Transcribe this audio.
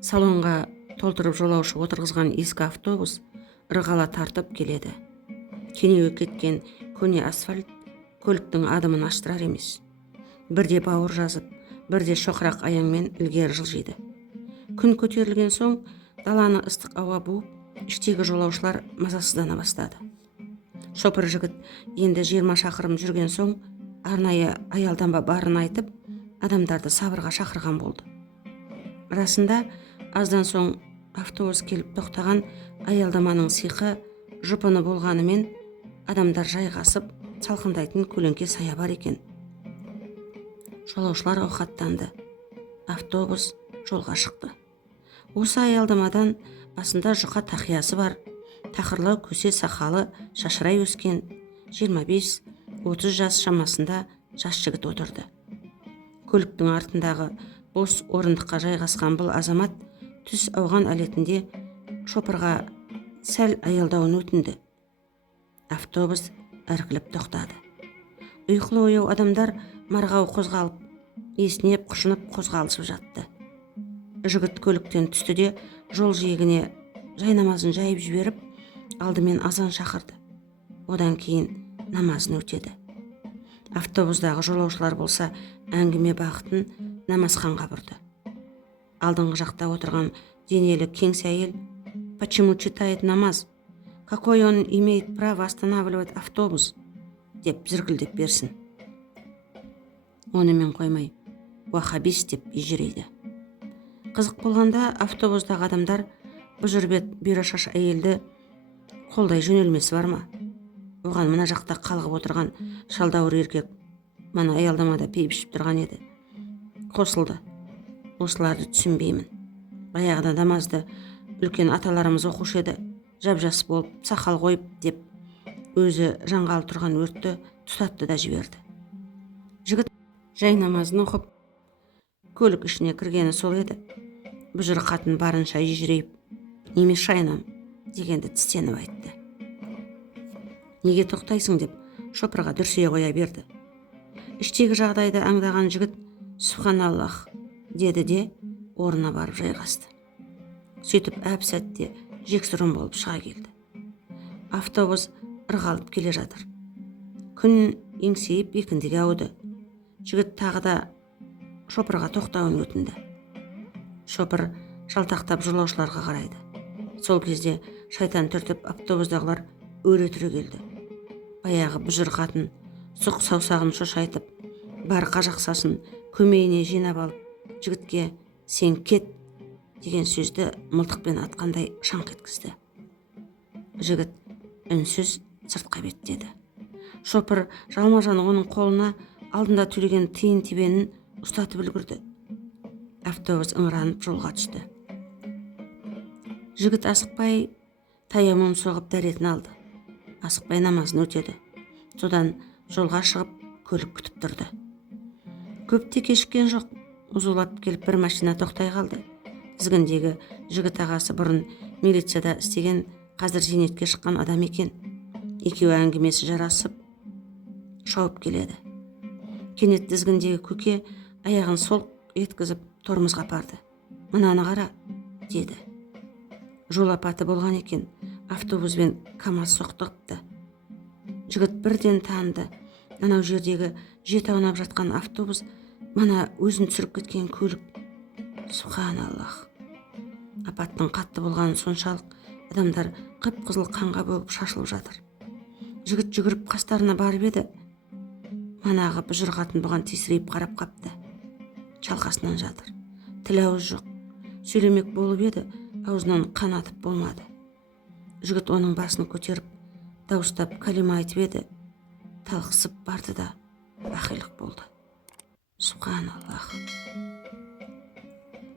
Салонға толтырып жолаушы отырғызған ескі автобус ырғала тартып келеді. Кенеуі кеткен көне асфальт көліктің адымын аштырар емес. Бірде бауыр жазып, бірде шоқырақ аяңмен ілгері жылжиды. Күн көтерілген соң даланы ыстық ауа буып, іштегі жолаушылар мазасыздана бастады. Шопыр жігіт енді 20 шақырым жүрген соң арнайы аялдама барын айтып, адамдарды сабырға шақырған болды. Расында, аздан соң автобус келіп тоқтаған аялдаманың сиқы жұпыны болғанымен, адамдар жайғасып, салқындайтын көлеңке сая бар екен. Жолаушылар ауқаттанды. Автобус жолға шықты. Осы аялдамадан басында жұқа тақиясы бар, тақырлау көсе сақалы шашырай өскен 25-30 жас шамасында жас жігіт отырды. Көліктің артындағы бос орындыққа жайғасқан бұл азамат түс ауған әлетінде шопырға сәл аялдауын өтінді. Автобус іркіліп тоқтады. Ұйқылы ояу адамдар марғау қозғалып, есінеп құшынып қозғалысып жатты. Жігіт көліктен түсті де жол жиегіне жайнамазын жайып жіберіп, алдымен азан шақырды. Одан кейін намазын өтеді. Автобустағы жолаушылар болса әңгіме бағытын намазханға бұрды. Алдыңғы жақта отырған денелі кеңсе әйел «Почему читает намаз? Какой он имеет право останавливать автобус?» деп зіркілдеп берсін. Онымен қоймай, «Уахабис» деп ежірейді. Қызық болғанда автобустағы адамдар бұжырбет бұйра шаш әйелді қолдай жөнелмесі бар ма? Оған мына жақта қалғып отырған шалдауыр еркек мана аялдамада пейіп ішіп тұрған еді. Қосылды. Осыларды түсінбеймін. Баяғыда намазды үлкен аталарымыз оқушы еді. Жап-жас болып, сақал қойып деп өзі жаңғалы тұрған өртті тұтатты да жіберді. Жігіт жай намазын оқып, көлік ішіне кіргені сол еді. Бұжыр қатын барынша ежірейіп, «Неме шайнам» дегенді тістеніп айтты. «Неге тоқтайсың?» деп шопырға дүрсие қоя берді. Іштегі жағдайды аңдаған жігіт «Субханаллах» деді де орнына барып жайғасты. Сөйтіп әп сәтте жексұрын болып шыға келді. Автобус ырғалып келе жатыр. Күн еңсейіп екіндіге ауды. Жігіт тағы да шопырға тоқтауын өтінді. Шопыр шалтақтап жолаушыларға қарайды. Сол кезде шайтан түртіп автобустағылар өре түрі келді. Баяғы бұжыр қатын сұқ саусағын шошайтып, бар қажақсасын көмейіне жинап алып, жігітке «Сен кет» деген сөзді мылтықпен атқандай шаңқ еткізді. Жігіт үнсіз сыртқа беттеді. Шопыр жалма-жан оның қолына алдында төлеген тиын тебенін ұстатып үлгірді. Автобус ыңыранып жолға түсті. Жігіт асықпай таяумен соғып дәретін алды. Асықпай намазын өтеді. Содан жолға шығып көлік күтіп тұрды. Көпте кешіккен жоқ. Ұзулап келіп бір машина тоқтай қалды. Тізгіндегі жігіт ағасы бұрын милицияда істеген, қазір зейнетке шыққан адам екен. Екеуі әңгімесі жарасып шауып келеді. Кенет тізгіндегі көке аяғын сол еткізіп тормозға апарды. «Мынаны қара» деді. Жол апаты болған екен. Автобуспен КамАЗ соқтығыпты. Жігіт бірден таныды. Анау жердегі жеті аунап жатқан автобус мана өзін түсіріп кеткен көлік. Субханаллах. Апаттың қатты болғаны соншалық адамдар қып-қызыл қанға бөгіп шашылып жатыр. Жігіт жүгіріп қастарына барып еді. Манағы бұжыр қатын бұған тесірейіп қарап қапты. Шалқасынан жатыр. Тіл ауыз жоқ. Сөйлемек болып еді, аузынан қан атып болмады. Жігіт оның басын көтеріп, дауыстап калима айтып еді. Талқысып барды да бақилық болды. Субханаллах.